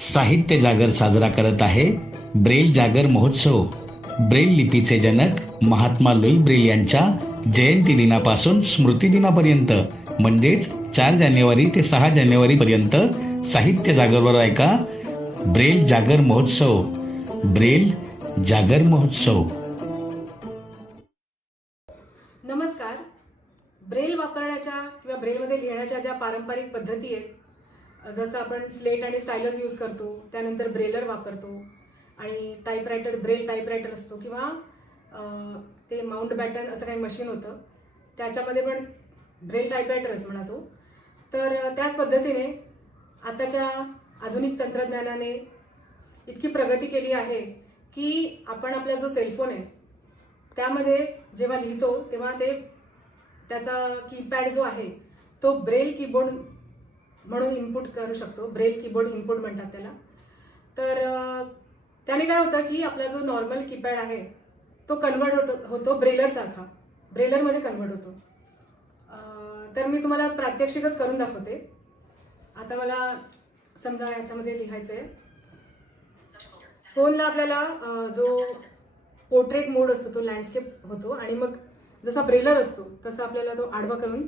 साहित्य जागर साजरा करत आहे ब्रेल जागर महोत्सव. ब्रेल लिपीचे जनक महात्मा लुई ब्रेल यांच्या जयंती दिनापासून स्मृती दिनापर्यंत म्हणजेच चार जानेवारी ते सहा जानेवारी पर्यंत साहित्य जागरवर ऐका ब्रेल जागर महोत्सव. ब्रेल जागर महोत्सव. नमस्कार. ब्रेल वापरण्याच्या किंवा ब्रेलमध्ये लिहिण्याच्या ज्या पारंपरिक पद्धती आहेत जसं आपण स्लेट आणि स्टायलस यूज करतो त्यानंतर ब्रेलर वापरतो आणि टाईपरायटर ब्रेल टाईपरायटर असतो किंवा ते माउंट बॅटन असं काही मशीन होतं. त्याच्यामध्ये पण ब्रेल टाईपरायटरच म्हणतो तर त्याच पद्धतीने आताच्या आधुनिक तंत्रज्ञानाने इतकी प्रगती केली आहे की आपण आपला जो सेलफोन आहे त्यामध्ये जेव्हा लिहितो तेव्हा ते त्याचा कीपॅड जो आहे तो ब्रेल कीबोर्ड म्हणून इनपुट करू शकतो. ब्रेल कीबोर्ड इनपुट म्हणतात त्याला. तर त्याने काय होतं की आपला जो नॉर्मल कीपॅड आहे तो कन्वर्ट होतो होतो ब्रेलरसारखा ब्रेलरमध्ये कन्वर्ट होतो. तर मी तुम्हाला प्रात्यक्षिकच करून दाखवते. आता मला समजा याच्यामध्ये लिहायचं आहे फोनला आपल्याला जो पोर्ट्रेट मोड असतो तो लँडस्केप होतो. आणि मग जसा ब्रेलर असतो तसा आपल्याला तो आडवा करून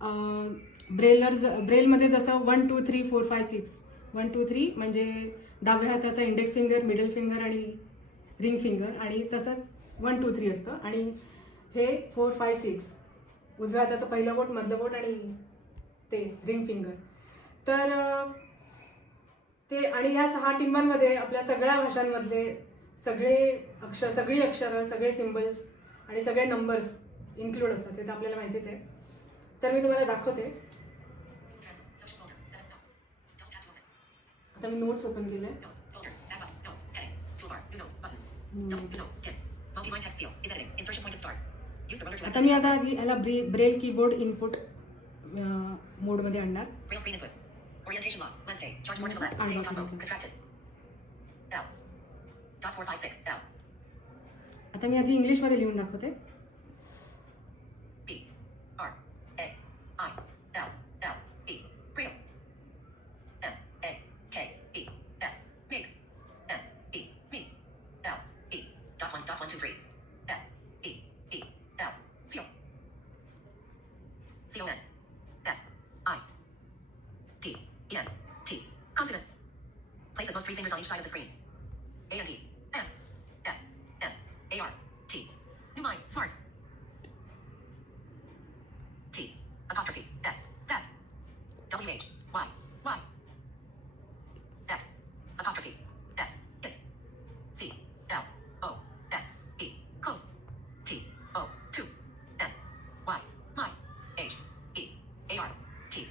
ब्रेलर ज ब्रेलमध्ये जसं one two three four five six one two three म्हणजे डाव्या हाताचा इंडेक्स फिंगर मिडल फिंगर आणि रिंग फिंगर आणि तसंच वन टू थ्री असतं. आणि हे फोर फाय सिक्स उजव्या हाताचं पहिलं बोट मधलं बोट आणि ते रिंग फिंगर तर ते आणि ह्या सहा टिंबांमध्ये आपल्या सगळ्या भाषांमधले सगळे अक्षर सगळी अक्षरं सगळे सिम्बल्स आणि सगळे नंबर्स इन्क्लूड असतात. ते तर आपल्याला माहितीच आहे. तर मी तुम्हाला दाखवते. आता मी नोट्स ओपन केले. आता मी आता आधी ह्याला ब्रे ब्रेल कीबोर्ड इनपुट मोडमध्ये आणणार. आता मी आधी इंग्लिशमध्ये लिहून दाखवते. Place at most three fingers on each side of the screen. A N D, M, S, M, A R, T. New line, smart. T, apostrophe, S, that's. W H, Y, Y. X, apostrophe, S, it's. C, L, O, S, E, close. T, O, 2, N, Y, my, H, E, A R, T.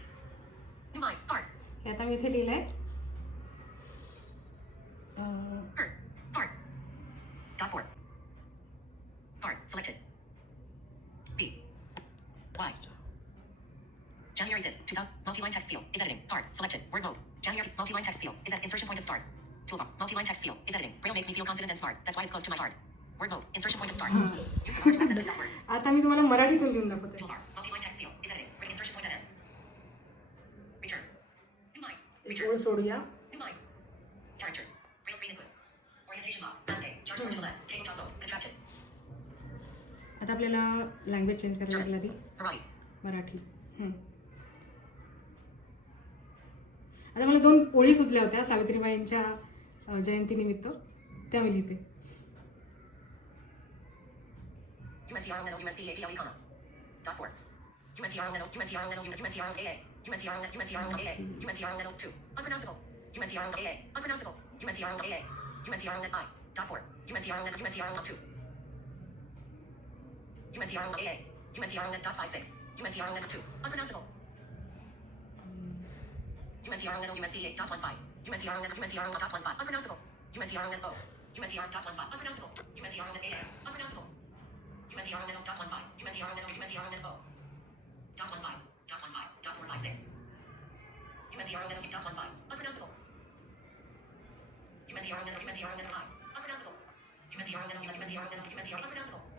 New line, part, हे आता मी इथे लिहिलं Part, selected. B, Y. January 5th, 2000, multi-line text field, is editing, part, selected, word mode. January, multi-line text field, is at insertion point and start. Toolbar, multi-line text field, is editing. Braille makes me feel confident and smart. That's why it's close to my heart. Word mode, insertion point and start. Use the ruler to access exact words. आता मी तुम्हाला मराठीतून लिहून dakhwate Toolbar, multi-line text field, is editing. Bring insertion point and end. Return. New line, return. ओळ सोडूया New line. Characters. Braille screen input. Orientation lock. Wednesday. Charge more to the left. Tabletop mode. Contracted. आता आपल्याला language change करायला लागेल आधी. मराठी हं. आता मला दोन ओळी सुचल्या होत्या सावित्रीबाईंच्या जयंतीनिमित्त त्या मी लिहिते UNPRONO UNCAPLE comma. Dot four. UNPRONO UNPRONO UNPROAA UNPRONO UNPROAA UNPRONO UNPROAA. UNPRON.56. UNPRON.2. Unpronounceable. UNPRONOUNC8.15. UNPRON.15. Unpronounceable. UNPRONO. UNPR.15. Unpronounceable. UNPRONA. Unpronounceable. UNPRONO.15. UNPRONO. UNPRONO. Dots 15. Dots 15. Dots 156. UNPRONO. Dots 15. Unpronounceable. UNPRONO. UNPRONO. Unpronounceable. UNPRONO. UNPRONO. UNPRONO. Unpronounceable.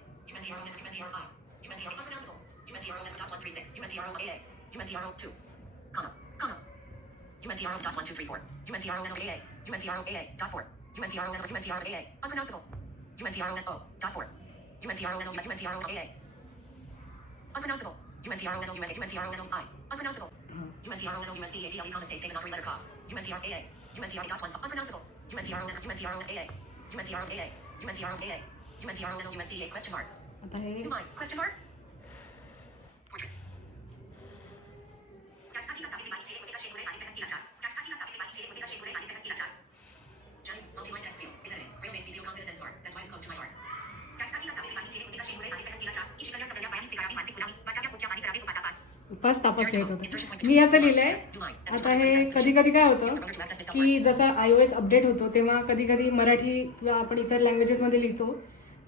UNPRO and UNPR 5. UNPR unpronounceable. UNPRO and dots 136. UNPRO AA. UNPRO 2. Comma. Comma. UNPRO dots 1234. UNPRO AA. UNPRO AA. Dot 4. UNPRO and UNPR AA. Unpronounceable. UNPRO and O. Dot 4. UNPRO and UNPR AA. Unpronounceable. UNPRO and UNPRO and I. Unpronounceable. UNPRO and UNCAPLE comma space not letter cop. UNPR AA. UNPR dots 1. Unpronounceable. UNPRO and UNPR AA. UNPR AA. UNPR AA. UMDRO UMCA question mark. आता हे line, question mark? Portrait. यासाठी नसावे ते बाईचे एका शेंगुळे आणि second किला यासाठी नसावे ते बाईचे एका शेंगुळे आणि सेकंद किला Johnny, multi-line text view, is editing. Braille makes me feel confident and smart. That's why it's close to my heart. यासाठी नसावे ते बाईचे एका शेंगुळे आणि सेकंद किला ही शिकल्या सगळ्या बायांनी स्वीकारावी मानसिक गुलामी वाचाव्या पोक्या आणि करावे उपातापास उपास तापास घ्यायचं होतं मी असं लिहिलंय आता हे कधी कधी काय होतं की जसा आय ओ एस अपडेट होतो तेव्हा कधी कधी मराठी किंवा आपण इतर लँग्वेजेसमध्ये लिहितो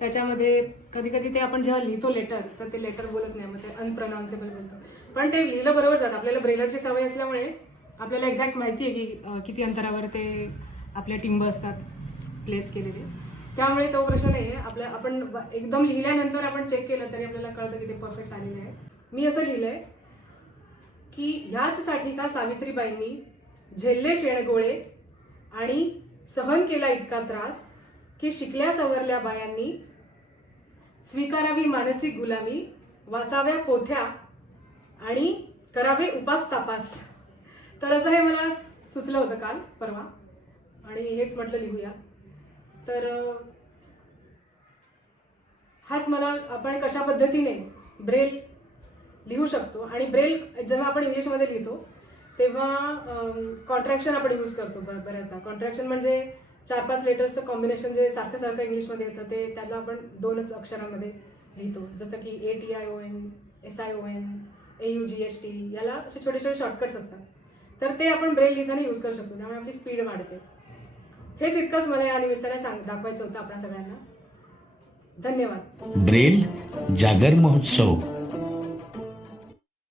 त्याच्यामध्ये कधी कधी ते आपण जेव्हा लिहितो लेटर तर ते लेटर बोलत नाही मग ते अनप्रनाउन्सेबल बोलतो. पण ते लिहिलं बरोबर जातं. आपल्याला ब्रेलरची सवय असल्यामुळे आपल्याला एक्झॅक्ट माहिती आहे की किती अंतरावर ते आपल्या टिंब असतात प्लेस केलेले. त्यामुळे तो प्रश्न नाही आहे आपल्या आपण एकदम लिहिल्यानंतर आपण चेक केलं तरी आपल्याला कळतं की ते परफेक्ट आलेले आहे. मी असं लिहिलं आहे की ह्याचसाठी का सावित्रीबाईंनी झेल्ले शेणगोळे आणि सहन केला इतका त्रास की शिकल्या सवरल्या बायांनी स्वीकारावी मानसिक गुलामी वाचाव्या पोथ्या आणि करावे उपास तापास. तर असं हे मला सुचलं होतं काल परवा. आणि हेच म्हटलं लिहूया. तर हाच मला आपण कशा पद्धतीने ब्रेल लिहू शकतो आणि ब्रेल जेव्हा आपण इंग्लिशमध्ये लिहितो तेव्हा कॉन्ट्रॅक्शन आपण यूज करतो ब बऱ्याचदा. कॉन्ट्रॅक्शन म्हणजे चार पाच लेटर्सचं कॉम्बिनेशन जे सारखं सारखं इंग्लिशमध्ये येतं ते त्याला आपण दोनच अक्षरामध्ये लिहितो. जसं की A T I O N S I O N A U G S T याला असे छोटे छोटे शॉर्टकट्स असतात. तर ते आपण ब्रेल लिहिताना यूज करू शकतो. त्यामुळे आपली स्पीड वाढते. हेच इतकंच मला या निमित्ताने सांग दाखवायचं होतं आपल्या सगळ्यांना. धन्यवाद. ब्रेल जागर महोत्सव.